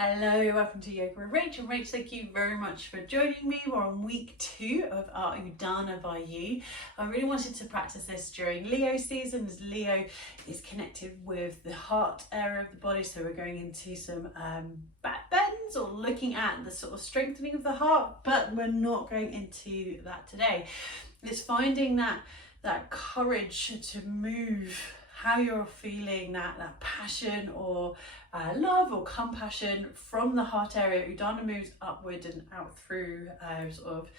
Hello, welcome to Yoga with Rach. And Rach, thank you very much for joining me. We're on week 2 of our Udana Vayu. I really wanted to practice this during Leo season, as Leo is connected with the heart area of the body. So we're going into some back bends or looking at the sort of strengthening of the heart, but we're not going into that today. It's finding that courage to move how you're feeling, that passion or love or compassion from the heart area. Udana moves upward and out through sort of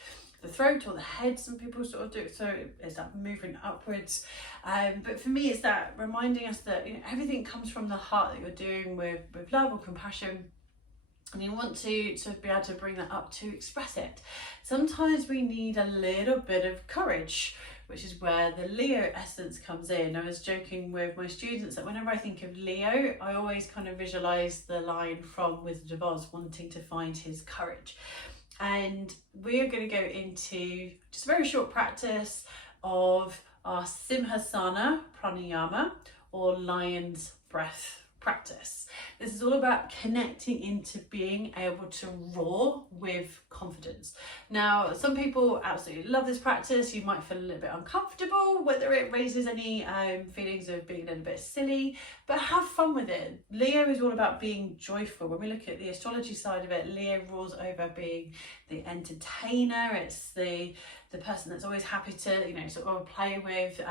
the throat or the head. Some people sort of do it, so it's that movement upwards. But for me, it's that reminding us that everything comes from the heart that you're doing with love or compassion. And you want to be able to bring that up to express it. Sometimes we need a little bit of courage, which is where the Leo essence comes in. I was joking with my students that whenever I think of Leo, I always kind of visualize the line from Wizard of Oz wanting to find his courage. And we are going to go into just a very short practice of our Sumasana pranayama, or lion's breath practice. This is all about connecting into being able to roar with confidence. Now, some people absolutely love this practice. You might feel a little bit uncomfortable, whether it raises any feelings of being a little bit silly, but have fun with it. Leo is all about being joyful. When we look at the astrology side of it, Leo roars over being the entertainer. It's the person that's always happy to sort of play with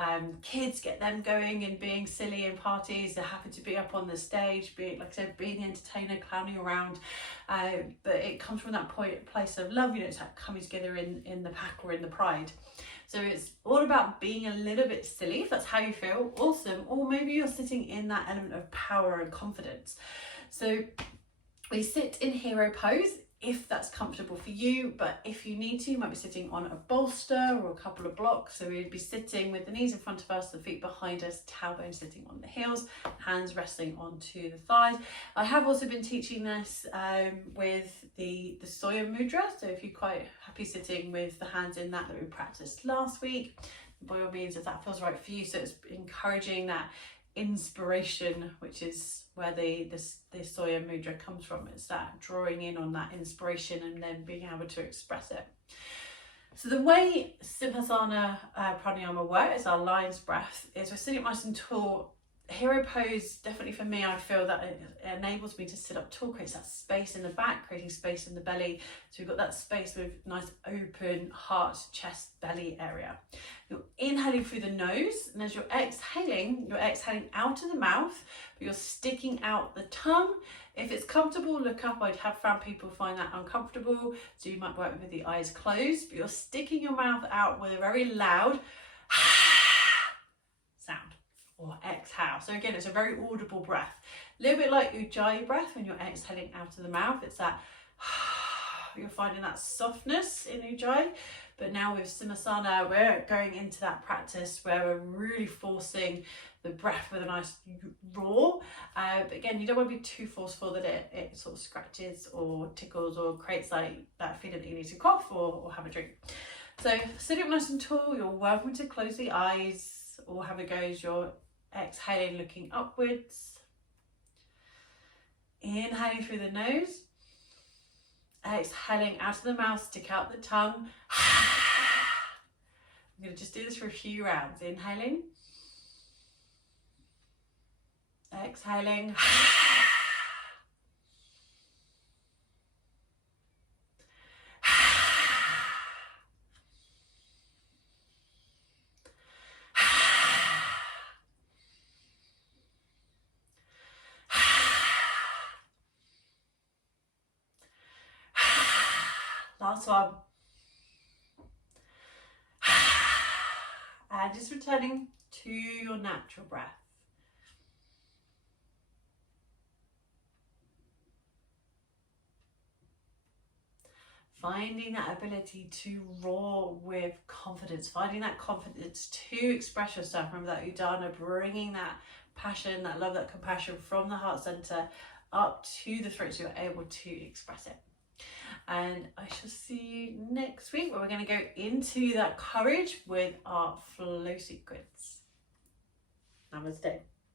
kids, get them going and being silly in parties. They're happy to be up on the stage, being, like I said, being the entertainer, clowning around, but it comes from that place of love. It's that coming together in the pack or in the pride. So it's all about being a little bit silly, if that's how you feel. Awesome. Or maybe you're sitting in that element of power and confidence. So we sit in hero pose if that's comfortable for you, but if you need to, you might be sitting on a bolster or a couple of blocks. So we'd be sitting with the knees in front of us, the feet behind us, tailbone sitting on the heels, hands resting onto the thighs. I have also been teaching this with the Soya Mudra, so if you're quite happy sitting with the hands in that we practiced last week, by all means, if that feels right for you. So it's encouraging that inspiration, which is where the Soya Mudra comes from. It's that drawing in on that inspiration and then being able to express it. So the way Sumasana pranayama works, our lion's breath, is we're sitting nice and tall. Hero pose, definitely for me, I feel that it enables me to sit up tall, creates that space in the back, creating space in the belly. So we've got that space with nice open heart, chest, belly area. You're inhaling through the nose, and as you're exhaling out of the mouth, but you're sticking out the tongue. If it's comfortable, look up. I have found people find that uncomfortable, so you might work with the eyes closed, but you're sticking your mouth out with a very loud sound. Or exhale. So again, it's a very audible breath. A little bit like Ujjayi breath when you're exhaling out of the mouth. It's that, you're finding that softness in Ujjayi. But now with Sumasana, we're going into that practice where we're really forcing the breath with a nice roar. But again, you don't want to be too forceful that it sort of scratches or tickles or creates like that feeling that you need to cough or have a drink. So sitting up nice and tall, you're welcome to close the eyes or have a go as you're exhaling, looking upwards. Inhaling through the nose. Exhaling out of the mouth, stick out the tongue. I'm going to just do this for a few rounds. Inhaling. Exhaling. Last one. And just returning to your natural breath. Finding that ability to roar with confidence, finding that confidence to express yourself. Remember that Udana, bringing that passion, that love, that compassion from the heart center up to the throat so you're able to express it. And I shall see you next week where we're going to go into that courage with our flow sequence. Namaste.